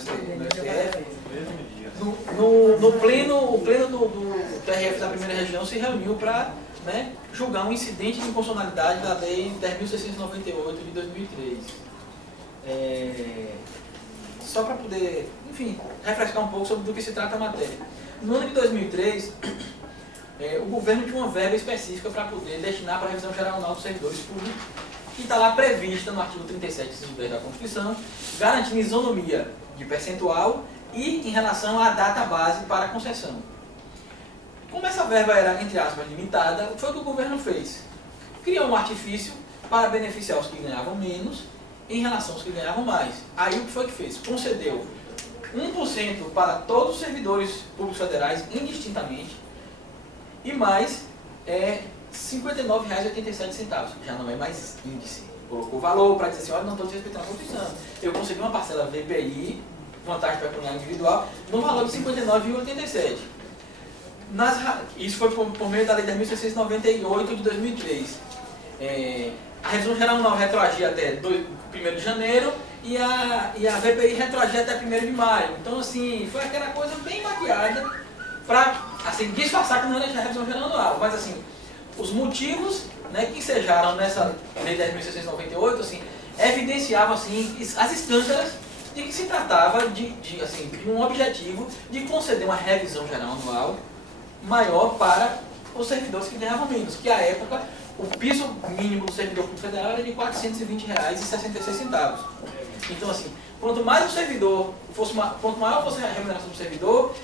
STF. No pleno, o pleno do TRF da primeira região se reuniu para, né, julgar um incidente de inconstitucionalidade da Lei 10.698 de 2003. Só para poder, enfim, refrescar um pouco sobre do que se trata a matéria. No ano de 2003, o governo tinha uma verba específica para poder destinar para a revisão geral anual dos servidores públicos, que está lá prevista no artigo 37, inciso 10 da Constituição, garantindo isonomia de percentual e em relação à data base para a concessão. Como essa verba era, entre aspas, limitada, o que foi que o governo fez? Criou um artifício para beneficiar os que ganhavam menos em relação aos que ganhavam mais. Aí o que foi que fez? Concedeu 1% para todos os servidores públicos federais, indistintamente, e mais R$ 59,87. Já não é mais índice. Colocou valor para dizer assim, olha, não estou desrespeitando a Constituição. Eu consegui uma parcela VPI, vantagem pecuniária individual, no valor de R$ 59,87. Isso foi por meio da Lei 10.698 de 2003. A revisão geral anual retroagia até 1º de janeiro e a VPI retroagia até 1º de maio. Então, assim, foi aquela coisa bem maquiada para assim, disfarçar que não era a revisão geral anual. Mas, assim, os motivos, né, que ensejaram nessa Lei 10.698 assim, evidenciavam assim, as escândalas de que se tratava de um objetivo de conceder uma revisão geral anual maior para os servidores que ganhavam menos, que à época o piso mínimo do servidor público federal era de R$ 420,66. Então, assim, quanto mais o servidor quanto maior fosse a remuneração do servidor,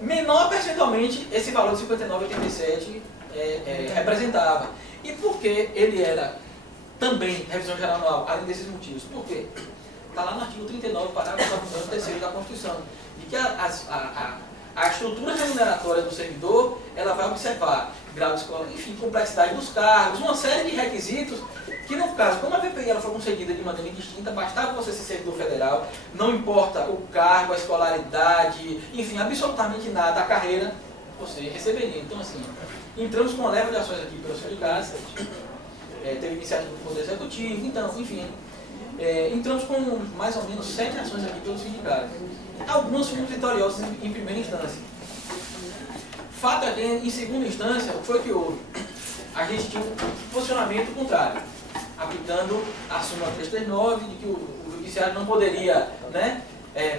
menor percentualmente esse valor de R$ 59,87 representava. E por que ele era também revisão geral anual, além desses motivos? Por quê? Está lá no artigo 39, parágrafo 3º da Constituição, de que a estrutura remuneratória do servidor, ela vai observar grau de escola, enfim, complexidade dos cargos, uma série de requisitos que, no caso, como a VPI ela foi concedida de maneira indistinta, bastava você ser servidor federal, não importa o cargo, a escolaridade, enfim, absolutamente nada, a carreira, você receberia. Então, assim, entramos com uma leva de ações aqui pelos sindicatos, teve iniciativa do Poder Executivo, então, enfim, entramos com mais ou menos 7 ações aqui pelos sindicatos. Algumas fomos vitoriosas em primeira instância. Fato é que, em segunda instância, o que foi que houve? A gente tinha um posicionamento contrário, aplicando a súmula 339, de que o judiciário não poderia, né,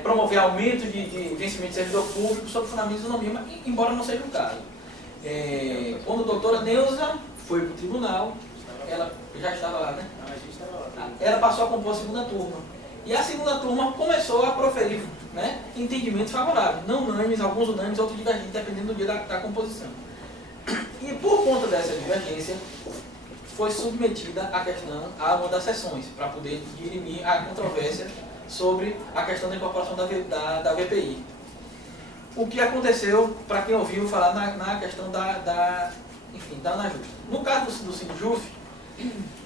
promover aumento de vencimento de servidor público sob fundamento de isonomia, embora não seja o caso. Quando a doutora Neuza foi para o tribunal, ela já estava lá, né? Ela passou a compor a segunda turma. E a segunda turma começou a proferir, né, entendimentos favoráveis. Não unânimes, alguns unânimes, outros divergentes, dependendo do dia da composição. E por conta dessa divergência, foi submetida a questão a uma das sessões, para poder dirimir a controvérsia sobre a questão da incorporação da VPI. O que aconteceu, para quem ouviu falar na questão da ANAJUST. No caso do Sindjuf,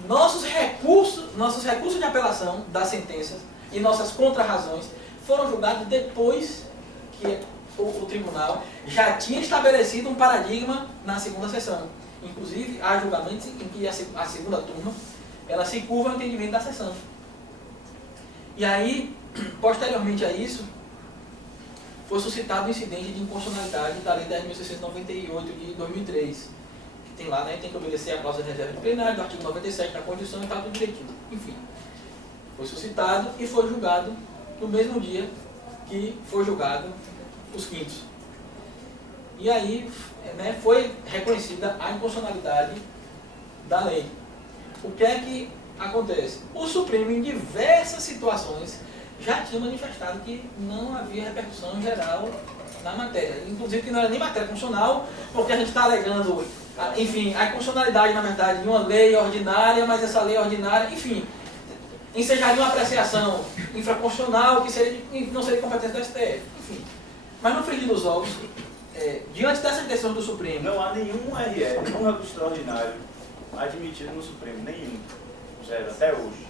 nossos recursos de apelação das sentenças e nossas contrarrazões foram julgados depois que o tribunal já tinha estabelecido um paradigma na segunda sessão. Inclusive, há julgamentos em que a segunda turma ela se curva ao entendimento da sessão. E aí, posteriormente a isso, foi suscitado o incidente de inconstitucionalidade da Lei 10.698 de 2003. Tem lá, né, tem que obedecer a cláusula de reserva de plenário, do artigo 97 da Constituição e está tudo direitinho. Enfim, foi suscitado e foi julgado no mesmo dia que foi julgado os quintos. E aí, né, foi reconhecida a inconstitucionalidade da lei. O que é que acontece? O Supremo, em diversas situações, já tinha manifestado que não havia repercussão geral na matéria. Inclusive que não era nem matéria constitucional, porque a gente está alegando, enfim, a inconstitucionalidade, na verdade, de uma lei ordinária, mas essa lei ordinária, enfim, ensejaria uma apreciação infraconstitucional que não seria competência do STF. Enfim, mas no frigir dos ovos, diante dessas decisões do Supremo... Não há nenhum RE, nenhum recurso extraordinário admitido no Supremo, nenhum. Zero, até hoje.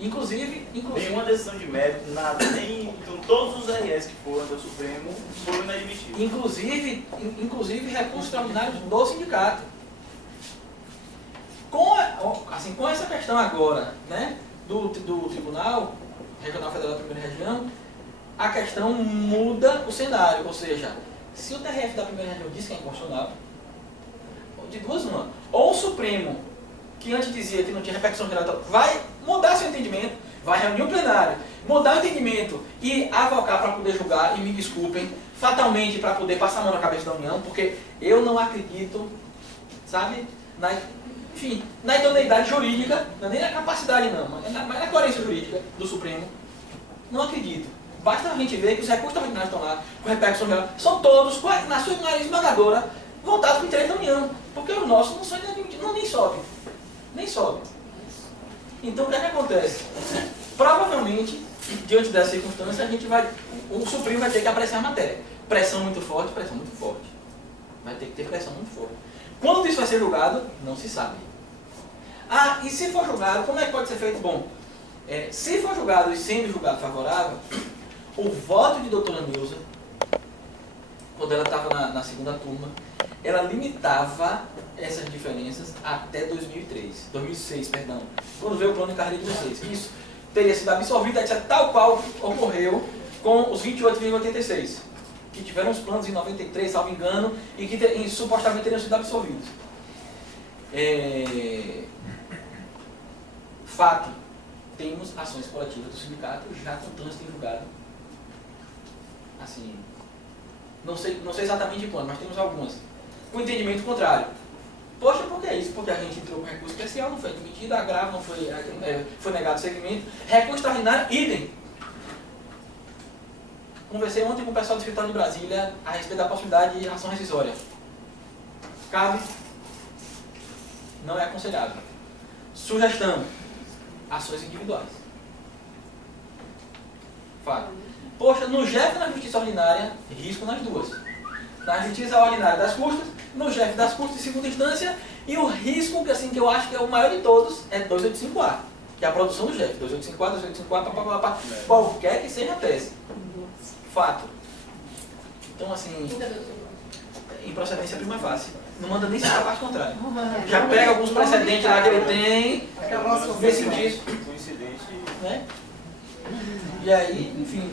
Inclusive... Nenhuma decisão de mérito, nada, nem... Então, todos os REs que foram do Supremo foram inadmitidos. Inclusive recursos extraordinários do sindicato. Com essa questão agora, né, do Tribunal Regional Federal da Primeira Região, a questão muda o cenário. Ou seja, se o TRF da primeira reunião diz que é inconstitucional, de duas uma, ou o Supremo, que antes dizia que não tinha repercussão geral, vai mudar seu entendimento, vai reunir o plenário, mudar o entendimento e avocar para poder julgar, e me desculpem, fatalmente para poder passar a mão na cabeça da União, porque eu não acredito, sabe, enfim, na idoneidade jurídica, não é nem na capacidade não, mas na coerência jurídica do Supremo, não acredito. Basta a gente ver que os recursos ordinários estão lá, com repercussão geral, são todos, na sua maioria esmagadora, voltados para o interesse da União, porque os nossos não são não, nem sobem. Nem sobe. Então o que é que acontece? Provavelmente, diante dessa circunstância, o Supremo vai ter que apreciar a matéria. Pressão muito forte, pressão muito forte. Vai ter que ter pressão muito forte. Quando isso vai ser julgado, não se sabe. Ah, e se for julgado, como é que pode ser feito? Bom, se for julgado e sendo julgado favorável, o voto de doutora Neuza, quando ela estava na segunda turma, ela limitava essas diferenças até 2006, quando veio o plano de carreira de 2006. Isso teria sido absolvido, etc., tal qual ocorreu com os 28,86, que tiveram os planos em 93, salvo engano, e que supostamente teriam sido absolvidos. Fato, temos ações coletivas do sindicato já com trânsito em julgado. Assim, não sei exatamente quando, mas temos algumas. Com entendimento contrário. Poxa, por que isso? Porque a gente entrou com recurso especial, não foi admitido, agravo, não foi, foi negado o segmento. Recurso extraordinário, idem. Conversei ontem com o pessoal do escritório de Brasília a respeito da possibilidade de ação rescisória. Cabe? Não é aconselhável. Sugestão: ações individuais. Fato. Poxa, no GEF e na justiça ordinária, risco nas duas. Na justiça ordinária das custas, no GEF das custas em segunda instância, e o risco assim, que eu acho que é o maior de todos é 285A, que é a produção do GEF. 285A, qualquer que seja a tese. Fato. Então, assim, improcedência prima facie. Não manda nem citar a parte contrária. Já pega alguns precedentes lá que ele tem, nesse sentido. Coincidente. Né? E aí, enfim,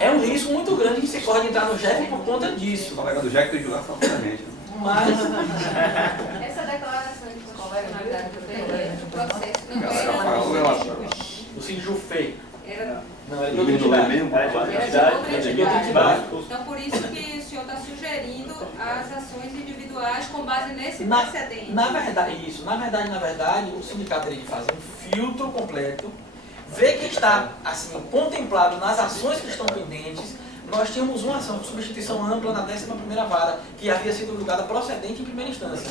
é um risco muito grande que se corre de entrar no GEF por conta disso. O colega do Jack tem que julgar favoramente. Mas essa declaração de constitucionalidade do TRF, o processo não Rafael, era o Sinjufei. era Não, é de outra entidade. mesmo? Era de outra Era de entidade, outra era de entidade. outra entidade. Então, por isso que o senhor está sugerindo as ações individuais com base nesse Na precedente. verdade, o sindicato teria que fazer um filtro completo, ver quem está assim, contemplado nas ações que estão pendentes. Nós tínhamos uma ação de substituição ampla na 11ª vara, que havia sido julgada procedente em primeira instância.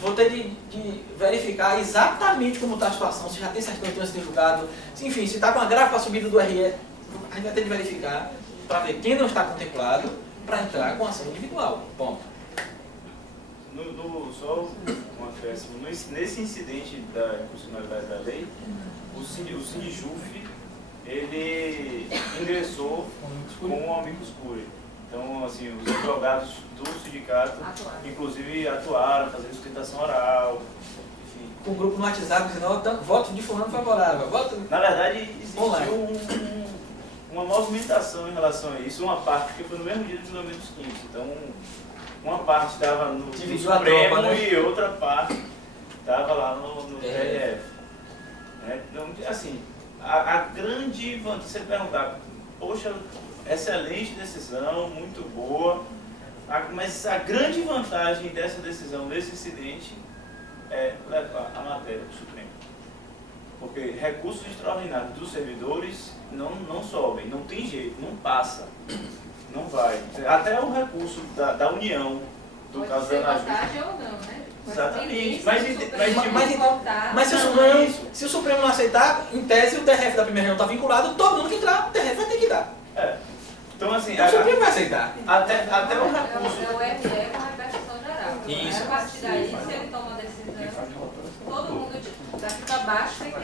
Vou ter de verificar exatamente como está a situação, se já tem certidão de trânsito julgado, enfim, se está com a grave para a subida do RE, a gente vai ter de verificar para ver quem não está contemplado para entrar com ação individual. Ponto. Só uma acréscimo, nesse incidente da inconstitucionalidade da lei, o Sindijuf, ele ingressou com um amicus curiae. Então, assim, os advogados do sindicato, inclusive, atuaram, fazendo sustentação oral, enfim. Com o grupo no WhatsApp dizendo, voto de fulano favorável, voto... Na verdade, existiu uma movimentação em relação a isso, uma parte, porque foi no mesmo dia do julgamento dos 15. Então, uma parte estava no Supremo, tropa, né? E outra parte estava lá no TRF. Né? Então, assim, a grande vantagem, você perguntar, poxa, excelente decisão, muito boa, mas a grande vantagem dessa decisão, desse incidente, é levar a matéria para o Supremo. Porque recursos extraordinários dos servidores não sobem, não tem jeito, não passa, não vai. Até o recurso da União, do Pode caso ser da vantagem ou não, né? Exatamente. Mas se o Supremo não aceitar, em tese o TRF da primeira reunião está vinculado, todo mundo que entrar, o TRF vai ter que dar. Então, assim, o Supremo vai aceitar. Até o recurso. É o RE com a repercussão geral. Isso. A partir daí, se ele toma uma decisão, todo mundo daqui para baixo tem que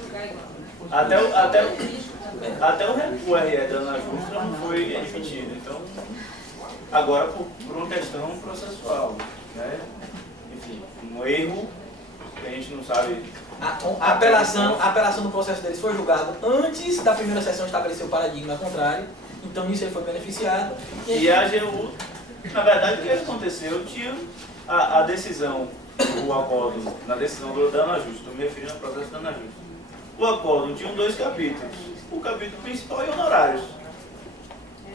julgar igual. Até o RE da Ana Justa não foi admitido. Então, agora por uma questão processual, né? Enfim, um erro porque a gente não sabe... A apelação no processo deles foi julgada antes da primeira sessão estabelecer o paradigma contrário, então isso ele foi beneficiado. E a AGU, na verdade, o que aconteceu? Tinha a decisão, o acórdão, na decisão do Ana Justa, estou me referindo ao processo da Ana Justa. O acórdão tinha 2 capítulos, o capítulo principal e honorários.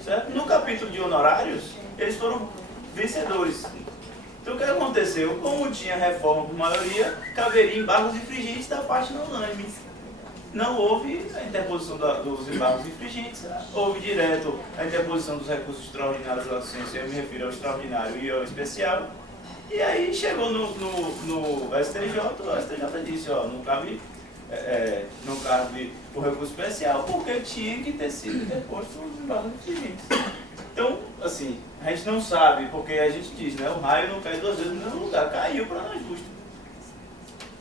Certo? No capítulo de honorários, eles foram vencedores. Então o que aconteceu? Como tinha reforma por maioria, caberia embargos infringentes da parte não unânime. Não houve a interposição dos embargos infringentes, houve direto a interposição dos recursos extraordinários da licença, eu me refiro ao extraordinário e ao especial. E aí chegou no STJ, o STJ disse, ó, não cabe o recurso especial, porque tinha que ter sido interposto os embargos infringentes. Então, assim, a gente não sabe, porque a gente diz, né, o raio não cai 2 vezes no mesmo lugar, caiu para Ana Justa.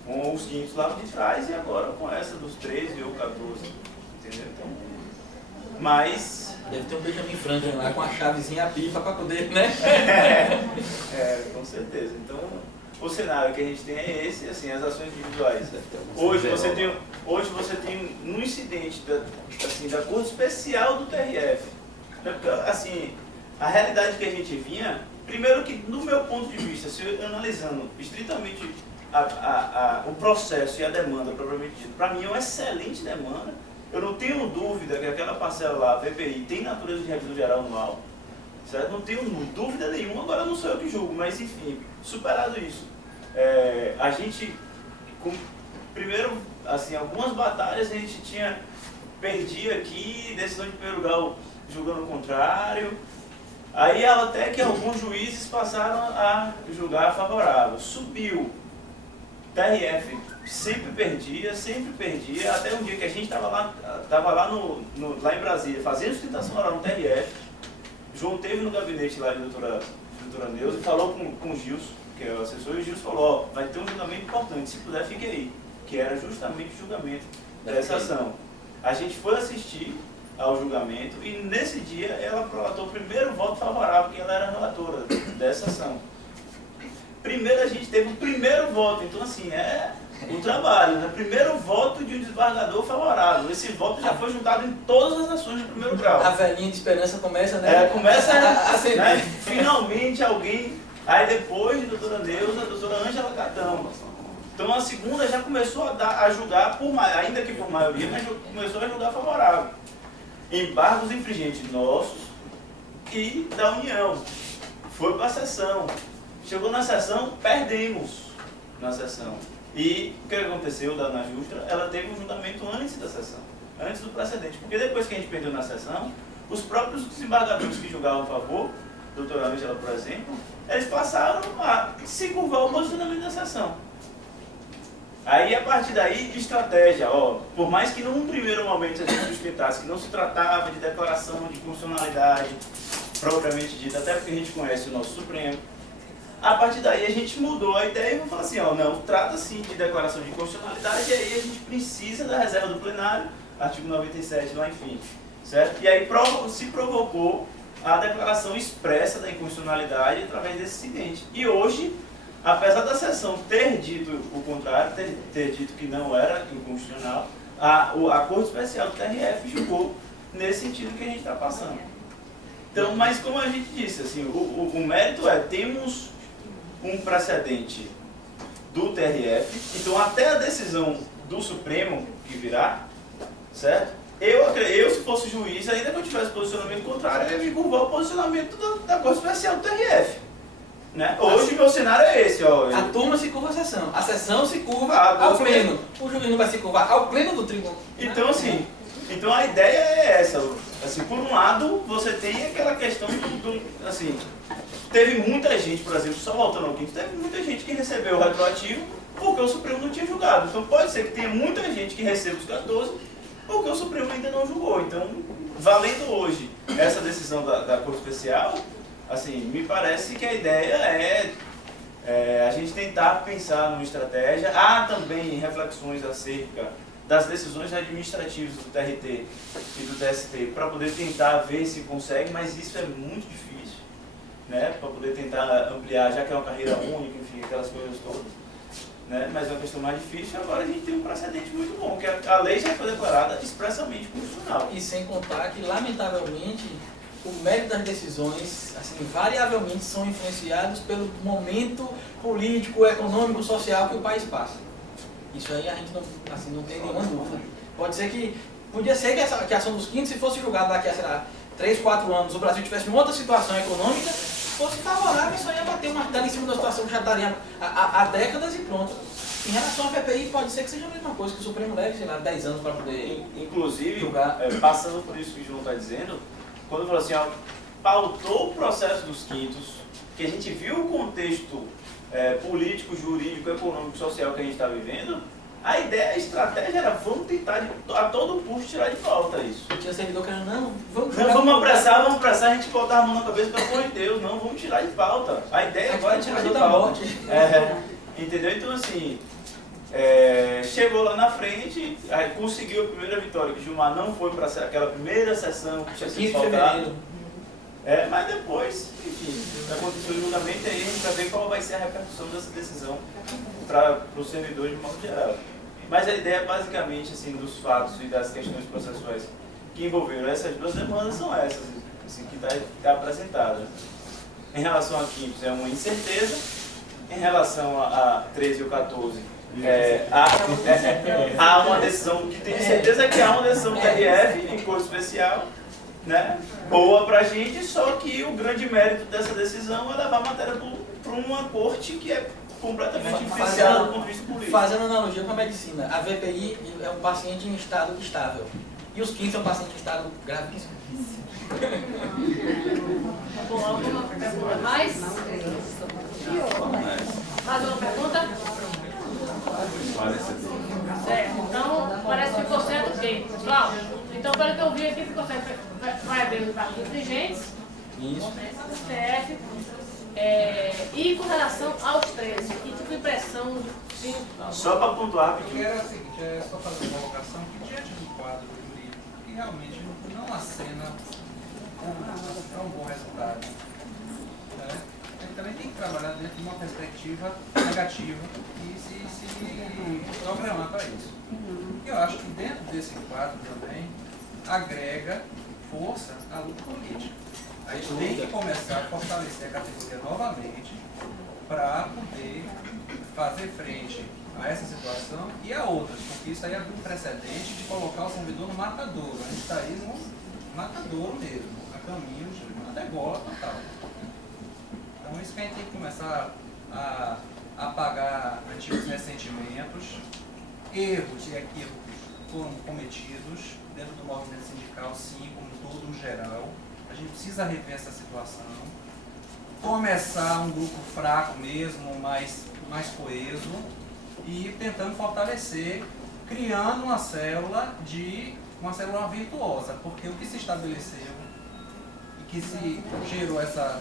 Com os quintos lá de trás e agora com essa dos 13 ou 14, entendeu? Então, mas... Deve ter um Benjamin Franklin lá com a chavezinha, a pipa para poder, né? Com certeza. Então, o cenário que a gente tem é esse, assim, as ações individuais. Hoje você tem um incidente da Corte Especial do TRF. Porque, assim, a realidade que a gente vinha, primeiro que, no meu ponto de vista, se eu analisando estritamente o processo e a demanda propriamente dito, para mim é uma excelente demanda. Eu não tenho dúvida que aquela parcela lá, a VPI, tem natureza de revisão geral anual, certo? Não tenho dúvida nenhuma, agora não sou eu que julgo, mas enfim, superado isso. A gente, primeiro, assim, algumas batalhas a gente perdia aqui, decisão de primeiro grau julgando o contrário, aí até que alguns juízes passaram a julgar favorável, subiu. TRF sempre perdia, até um dia que a gente estava lá em Brasília, fazendo sustentação oral no TRF. João teve no gabinete lá de doutora Neuza e falou com o Gilson, que é o assessor, e o Gilson falou, ó, vai ter um julgamento importante, se puder fique aí, que era justamente o julgamento dessa ação. A gente foi assistir ao julgamento e nesse dia ela prolatou o primeiro voto favorável, porque ela era relatora dessa ação. Primeiro a gente teve o primeiro voto, então assim, o trabalho, né? Primeiro voto de um desembargador favorável. Esse voto já foi juntado em todas as ações de primeiro grau. A velhinha de esperança começa, né? Começa a ser, né? Finalmente alguém, aí depois de doutora Neuza, a doutora Ângela Catão. Então a segunda já começou a julgar, ainda que por maioria, mas começou a julgar favorável. Embargos infringentes nossos e da União. Foi para a sessão. Chegou na sessão, perdemos na sessão. E o que aconteceu da Ana Justa? Ela teve um julgamento antes da sessão, antes do precedente. Porque depois que a gente perdeu na sessão, os próprios desembargadores que julgavam a favor, doutora Ângela, por exemplo, eles passaram a se curvar ao posicionamento da sessão. Aí, a partir daí, de estratégia, por mais que num primeiro momento a gente suspeitasse que não se tratava de declaração de constitucionalidade propriamente dita, até porque a gente conhece o nosso Supremo, a partir daí a gente mudou a ideia e vamos falar assim, não, trata sim de declaração de constitucionalidade e aí a gente precisa da reserva do plenário, artigo 97 lá, enfim, certo? E aí se provocou a declaração expressa da inconstitucionalidade através desse incidente. E hoje, apesar da sessão ter dito o contrário, ter dito que não era inconstitucional, a Corte Especial do TRF julgou nesse sentido que a gente está passando. Então, mas como a gente disse, assim, o mérito temos um precedente do TRF, então até a decisão do Supremo que virá, certo? Eu se fosse juiz, ainda que eu tivesse posicionamento contrário, eu ia me curvar o posicionamento da Corte Especial do TRF. Né? Hoje meu cenário é esse, A turma se curva à sessão, a sessão se curva ao pleno. O juiz não vai se curvar ao pleno do tribunal. Então assim, então a ideia é essa. Assim, por um lado, você tem aquela questão assim, teve muita gente, por exemplo, só voltando ao quinto, teve muita gente que recebeu o retroativo porque o Supremo não tinha julgado. Então pode ser que tenha muita gente que receba os 14 porque o Supremo ainda não julgou. Então, valendo hoje essa decisão da Corte Especial, assim, me parece que a ideia é a gente tentar pensar numa estratégia. Há também reflexões acerca das decisões administrativas do TRT e do TST para poder tentar ver se consegue, mas isso é muito difícil, né? Para poder tentar ampliar, já que é uma carreira única, enfim, aquelas coisas todas. né? Mas é uma questão mais difícil. Agora a gente tem um precedente muito bom, que a lei já foi declarada expressamente constitucional. E sem contar que, lamentavelmente, o mérito das decisões, assim, variavelmente são influenciados pelo momento político, econômico, social que o país passa. Isso aí a gente não, assim, não tem nenhuma dúvida. Pode ser que, podia ser que a ação dos quintos, se fosse julgada daqui a, sei lá, 3, 4 anos, o Brasil tivesse uma outra situação econômica, fosse favorável, isso aí ia bater uma martelo em cima da situação que já estaria há décadas e pronto. Em relação à VPI, pode ser que seja a mesma coisa, que o Supremo leve, sei lá, 10 anos para poder inclusive, julgar. Passando por isso que o João está dizendo, quando falou assim, ó, pautou o processo dos quintos, que a gente viu o contexto político, jurídico, econômico, social que a gente está vivendo, a ideia, a estratégia era vamos tentar a todo custo tirar de pauta isso. Tinha servidor que era, não, vamos apressar, a gente botar a mão na cabeça, pelo amor de Deus, não, vamos tirar de pauta. A ideia agora é tirar de pauta. Entendeu? Então assim, chegou lá na frente, aí conseguiu a primeira vitória, que Gilmar não foi para aquela primeira sessão que tinha sido faltado. Mas depois, enfim, aconteceu o julgamento e aí a gente vai ver qual vai ser a repercussão dessa decisão para os servidores de modo geral. Mas a ideia basicamente assim, dos fatos e das questões processuais que envolveram essas duas demandas são essas, assim, que está apresentada. Em relação a quintos é uma incerteza, em relação a 13 ou 14 há uma decisão que tem certeza que há uma decisão do TRF em curso especial, né, boa pra gente, só que o grande mérito dessa decisão é levar a matéria para uma corte que é completamente influenciada do ponto de vista político. Fazendo analogia com a medicina, a VPI é um paciente em estado estável e os 15 é um paciente em estado gravíssimo. Alguma pergunta mais? Mais uma pergunta? Certo, então parece que ficou certo o quê, pessoal? Então, pelo que eu vi aqui, ficou certo. Vai haver os partidos dirigentes, Isso. CF, e com relação aos 13, que tipo de pressão de... Só para pontuar Eu rapidinho. quero o seguinte, só fazer uma colocação que diante do quadro jurídico, que realmente não acena para um bom resultado. Né? A gente também tem que trabalhar dentro de uma perspectiva negativa e se programar para isso. E eu acho que dentro desse quadro também agrega força à luta política. A gente tem que começar a fortalecer a categoria novamente para poder fazer frente a essa situação e a outras, porque isso aí abre um precedente de colocar o servidor no matadouro. A gente está aí no matadouro mesmo, a caminho de degola total. Então isso que a gente tem que começar a apagar antigos ressentimentos, erros e equívocos foram cometidos dentro do movimento sindical, sim, como todo no geral. A gente precisa rever essa situação, começar um grupo fraco mesmo, mais coeso, e tentando fortalecer, criando uma célula virtuosa, porque o que se estabeleceu e que se gerou essa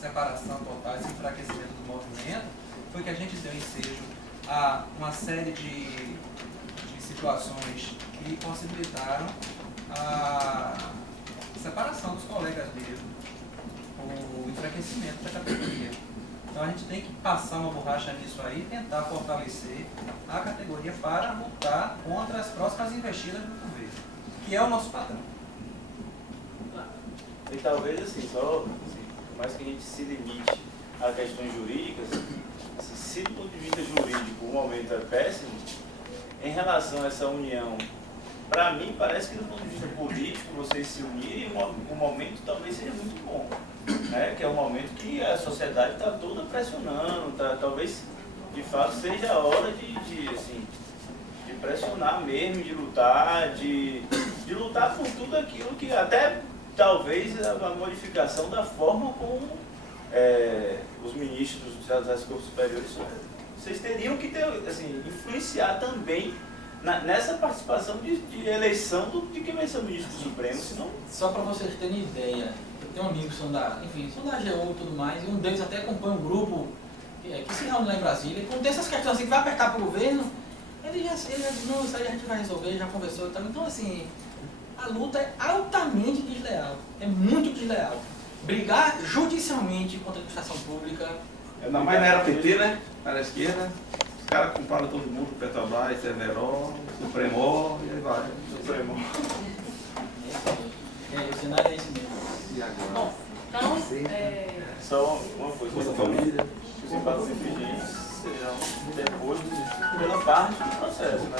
separação total, esse enfraquecimento do movimento, foi que a gente deu ensejo a uma série de situações que possibilitaram a separação dos colegas mesmo, o enfraquecimento da categoria. Então a gente tem que passar uma borracha nisso aí e tentar fortalecer a categoria para lutar contra as próximas investidas do governo, que é o nosso padrão. E talvez assim, só assim, por mais que a gente se limite a questões jurídicas, assim, se do ponto de vista jurídico o momento é péssimo, em relação a essa união, para mim parece que do ponto de vista político vocês se unirem, o momento talvez seja muito bom, né? Que é um momento que a sociedade está toda pressionando, talvez de fato seja a hora de pressionar mesmo, de lutar por tudo aquilo que até talvez a modificação da forma como os ministros das cortes superiores, vocês teriam que ter, assim, influenciar também nessa participação de eleição de quem vai ser o ministro do Supremo, senão... Só para vocês terem ideia, eu tenho amigos que são da AGU e tudo mais, e um deles até acompanha um grupo que se reúne lá em Brasília, e quando tem essas questões assim, que vai apertar para o governo, ele já diz, não, isso aí a gente vai resolver, já conversou e tal. Então, assim, a luta é altamente desleal, é muito desleal. Brigar judicialmente contra a administração pública Ainda mais na era PT, né? Era esquerda. Os caras compraram todo mundo, Petrobras, Cerveró, Supremó, e aí vai. Supremó. O cenário é esse mesmo. E agora? Bom, então, Só uma coisa. Bolsa Família. Os impactos infringentes serão depois pela parte do processo, né?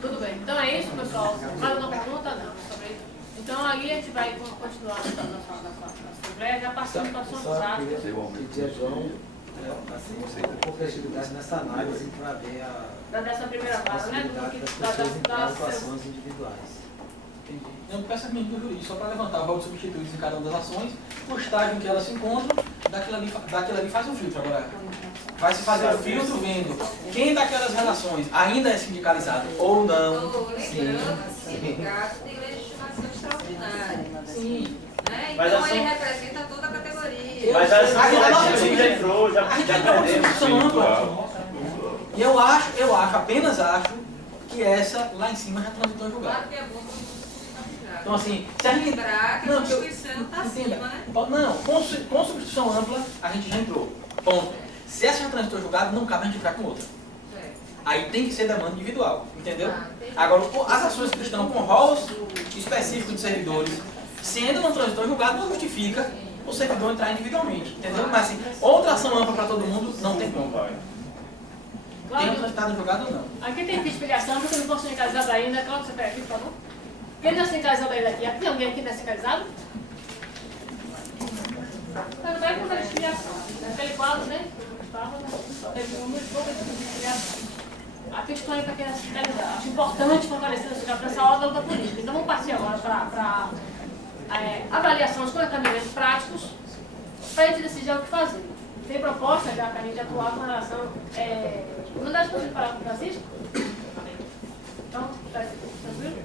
Tudo bem. Então é isso, pessoal. Mais alguma pergunta? Não. Sobre... Então aí a gente vai continuar na Assembleia, já passando para as suas práticas. Pedir a João com flexibilidade nessa análise para ver Dessa primeira fase, né? das pessoas em atuações individuais. Entendi. Eu peço a minha do juiz, só para levantar o rol de substituídos em cada uma das ações, o estágio em que elas se encontram, daquilo ali faz um filtro agora. Vai se fazer o filtro vendo quem daquelas relações ainda é sindicalizado ou não. Lembrando que o sindicato tem legitimação extraordinária. Sim. Né? Mas Então assim- ele representa toda a categoria. Mas a gente já entrou, já A gente entrou com discussão ampla. E eu apenas acho que essa lá em cima já transitou em julgado. Claro que é bom todo mundo se Então assim, se a gente... lembrar que a Constituição está Entenda. acima, né? Não, com substituição ampla a gente já entrou. Ponto. Se essa já transitou em julgado, não cabe a gente entrar com outra. Certo. Aí tem que ser demanda individual, entendeu? Ah, entendi. Agora, as ações que estão com rolos específicos de servidores, se ainda não transitou em julgado, não justifica o servidor entrar individualmente, entendeu? Mas assim, outra ação ampla para todo mundo, não tem como. Tem um transitado em julgado ou não. Aqui tem ficha de filiação, porque não posso sindicalizado ainda. Cláudio, você pega aqui, por favor. Quem não é sindicalizado ainda aqui? Tem alguém aqui que não é sindicalizado? Mas vai com a ficha de filiação. Naquele quadro, né? Teve um muito pouco de filiação. A ficha crônica para quem não é sindicalizado. Acho importante fortalecer o sindicato para essa hora da luta política. Então vamos partir agora para avaliações com encaminhamentos práticos para a gente decidir o que fazer. Tem proposta já para a gente atuar com relação. Não dá para falar com o Francisco? Então, tá tranquilo?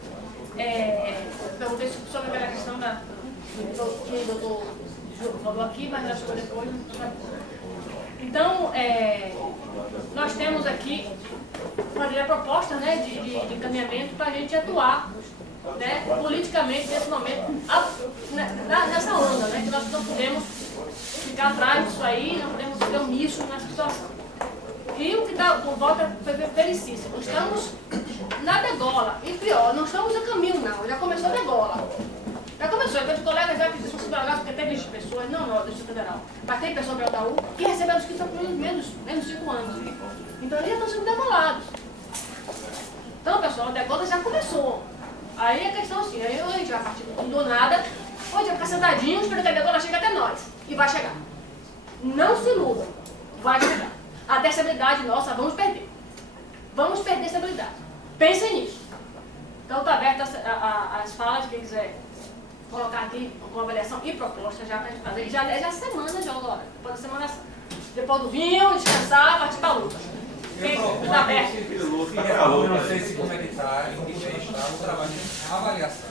Perguntei sobre aquela questão que o doutor falou aqui, mas ela chegou depois. Então, nós temos aqui fazer a proposta, né, de encaminhamento para a gente atuar, né, politicamente nesse momento, nessa onda, né, que nós não podemos ficar atrás disso aí, não podemos ser omissos nessa situação. E o que está por volta foi felicíssimo. Estamos na degola. E pior, não estamos a caminho, não. Já começou a degola. Já começou. Então, os colegas já que são subdelegados, porque tem 20 pessoas, não no Distrito Federal, mas tem pessoas pelo Itaú, que receberam os que são por menos 5 anos. Então, eles já estão sendo degolados. Então, pessoal, a degola já começou. Aí a questão é assim, aí a gente vai partir do nada, ou a gente vai ficar sentadinho, esperando que a degola chegue até nós. E vai chegar. Não se iludam. Vai chegar. A estabilidade nossa, vamos perder. Vamos perder a estabilidade. Pensem nisso. Então está aberta as falas, quem quiser colocar aqui uma avaliação e proposta já para a gente fazer. Já semana, já agora. Depois da semana, depois do vinho, descansar, partir para a luta. Está aberto. Eu não sei se como é que está, em que está o trabalho de avaliação.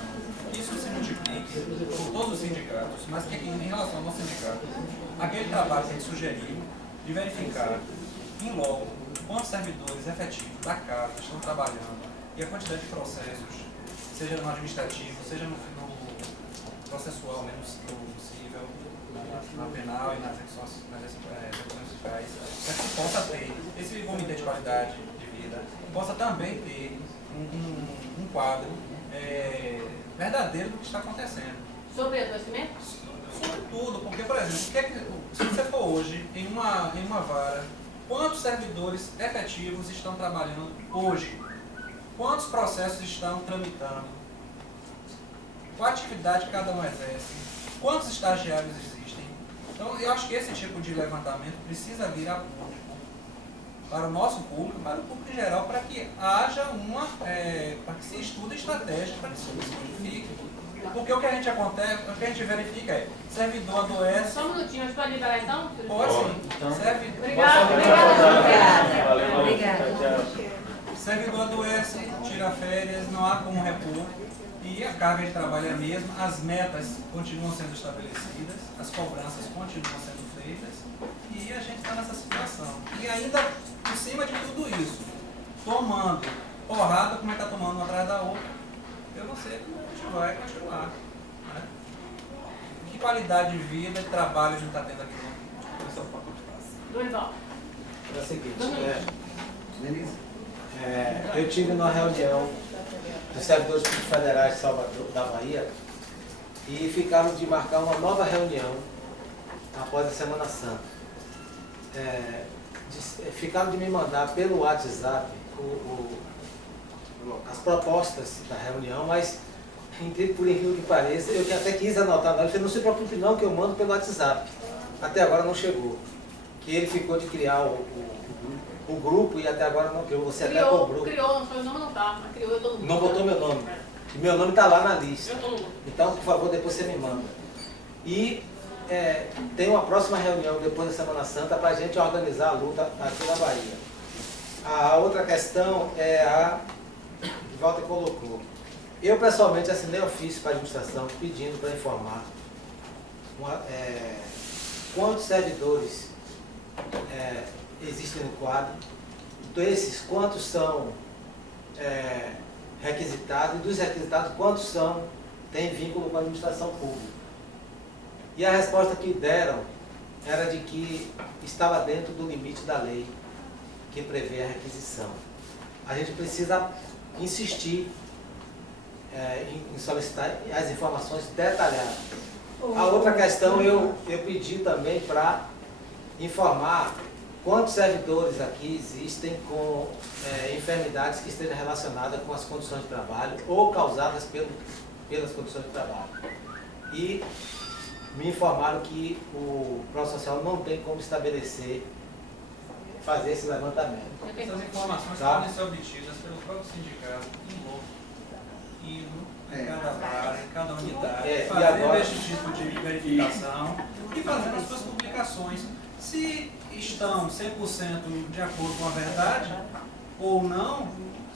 Isso se multiplique por todos os sindicatos, mas que em relação ao nosso sindicato, aquele trabalho que a gente sugeriu de verificar em logo quantos servidores efetivos da casa estão trabalhando e a quantidade de processos, seja no administrativo, seja no processual, menos no civil, na penal e nas execuções fiscais, para que se possa ter esse comitê de qualidade de vida, possa também ter um quadro verdadeiro do que está acontecendo. Sobre adoecimento? Sobre tudo, porque, por exemplo, se você for hoje em uma vara, quantos servidores efetivos estão trabalhando hoje? Quantos processos estão tramitando? Qual atividade cada um exerce? Quantos estagiários existem? Então, eu acho que esse tipo de levantamento precisa vir a público, para o nosso público, para o público em geral, para que haja para que se estude estratégia, para que se justifique. Porque o que a gente verifica é, servidor adoece... Só um minutinho, a gente pode liberar então? Pode sim. Servidor... Obrigada. Servidor adoece, tira férias, não há como repor. E a carga de trabalho é a mesma, as metas continuam sendo estabelecidas, as cobranças continuam sendo feitas, e a gente está nessa situação. E ainda, por cima de tudo isso, tomando porrada, como é que está tomando uma atrás da outra, eu não sei como a gente vai continuar. Né? qualidade de vida e trabalho a gente está tendo aqui no Dorival. É o seguinte, eu tive numa reunião dos servidores públicos federais de Salvador, da Bahia, e ficaram de marcar uma nova reunião após a Semana Santa. Ficaram de me mandar pelo WhatsApp as propostas da reunião, mas por incrível que pareça, eu até quis anotar, mas ele falou, não se preocupe não, que eu mando pelo WhatsApp. Até agora não chegou. Que ele ficou de criar o grupo e até agora não criou. Você até cobrou. Criou, não, meu nome não tá, mas criou, eu tô no grupo. Não botou meu nome. E meu nome está lá na lista. Eu tô no grupo. Então, por favor, depois você me manda. E tem uma próxima reunião depois da Semana Santa para a gente organizar a luta aqui na Bahia. A outra questão é a que Walter colocou. Eu, pessoalmente, assinei ofício para a administração pedindo para informar quantos servidores existem no quadro, desses quantos são requisitados e dos requisitados quantos têm vínculo com a administração pública. E a resposta que deram era de que estava dentro do limite da lei que prevê a requisição. A gente precisa insistir em solicitar as informações detalhadas. A outra questão eu pedi também para informar quantos servidores aqui existem com enfermidades que estejam relacionadas com as condições de trabalho ou causadas pelas condições de trabalho. E me informaram que o Plano Social não tem como fazer esse levantamento. Essas informações Tá? podem ser obtidas pelo próprio sindicato, em loco, indo em cada vara, em cada unidade, fazendo esse tipo de verificação e fazendo as suas publicações. Se estão 100% de acordo com a verdade ou não,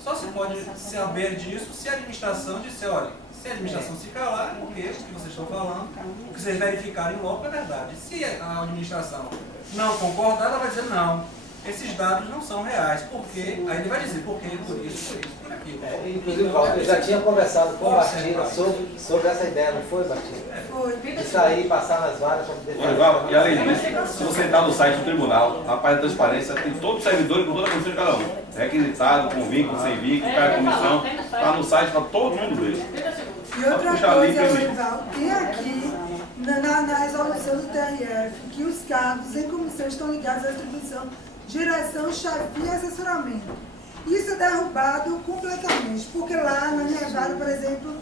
só se pode saber disso se a administração disser, olha, se a administração se calar, porque o que vocês estão falando, o que vocês verificarem logo é verdade. Se a administração não concordar, ela vai dizer não, esses dados não são reais, porque, aí ele vai dizer por quê, por isso, por aquilo. Inclusive, Walter, eu já tinha conversado com o Batista sobre essa ideia, não foi, Batista? Foi. De sair, passar nas varas para poder... Dorival, e além disso, se você entrar no site do tribunal, na página da transparência, tem todo o servidor com toda a condição de cada um. Requisitado, com vínculo, sem vínculo, cada comissão. Está no site para todo mundo ver. E outra coisa, Dorival, tem aqui na resolução do TRF que os cargos em comissão estão ligados à atribuição, direção, chefia e assessoramento. Isso é derrubado completamente, porque lá na minha vara, por exemplo,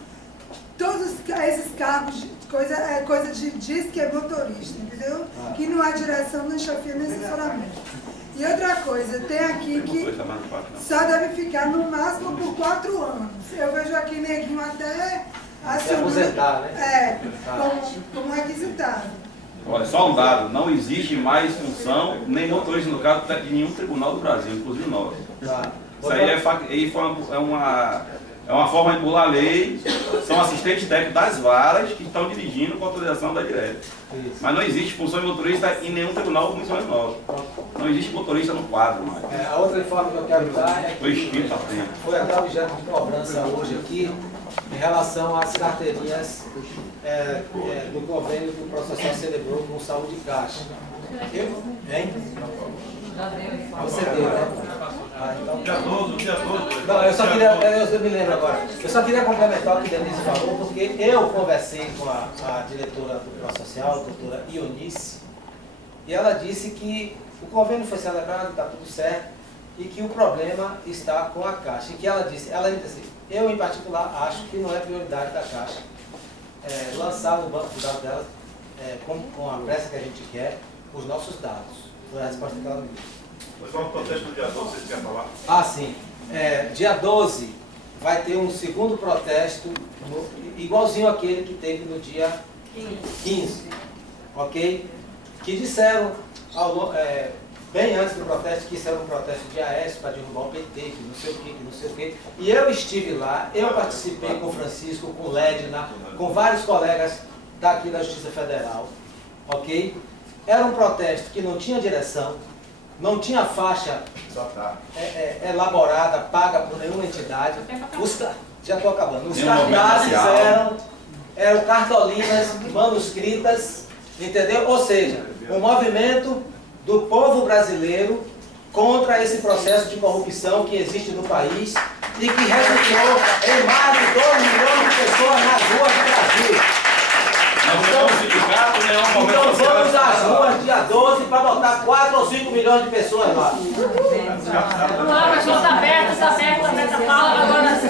todos esses cargos, coisa de diz que é motorista, entendeu? Que não há direção, nem chefia, nem assessoramento. E outra coisa, tem aqui que só deve ficar no máximo por 4 anos. Eu vejo aqui neguinho até aposentar, né? Como requisitado. Olha, só um dado, não existe mais função, nem motorista no caso de nenhum tribunal do Brasil, inclusive nós. Isso aí é uma forma de burlar a lei, são assistentes técnicos das varas que estão dirigindo com autorização da direta. Mas não existe função de motorista em nenhum tribunal ou comissão nossa. Não existe motorista no quadro mais. A outra informe que eu quero dar é Foi extinto há tempo. foi até objeto de cobrança hoje aqui, em relação às carteirinhas do convênio que o Processual celebrou com o Saúde Caixa. Hein? Você deu, né? Então, Dia todo. não, eu me lembro agora. Eu só queria complementar o que a Denise falou, porque eu conversei com a diretora do Processual, a doutora Ionice, e ela disse que o convênio foi celebrado, está tudo certo, e que o problema está com a Caixa. E que ela disse assim, eu em particular acho que não é prioridade da Caixa lançar no banco de dados dela, com a pressa que a gente quer, os nossos dados. Foi a resposta que ela me deu. Mas qual é o protesto do dia 12, vocês querem falar? Ah, sim. Dia 12 vai ter um segundo protesto, igualzinho àquele que teve no dia 15. Ok? Que disseram, bem antes do protesto, que isso era um protesto de Aécio para derrubar o PT, que não sei o que, que não sei o que. E eu estive lá, eu participei com o Francisco, com o Ledna, com vários colegas daqui da Justiça Federal. Ok? Era um protesto que não tinha direção, não tinha faixa elaborada, paga por nenhuma entidade. Já estou acabando. Os cartazes eram cartolinas manuscritas, entendeu? Ou seja, um movimento do povo brasileiro contra esse processo de corrupção que existe no país e que resultou em mais de 2 milhões de pessoas nas ruas do Brasil. Então vamos às ruas dia 12 para botar 4 ou 5 milhões de pessoas lá. Vamos lá, mas está aberto a fala agora.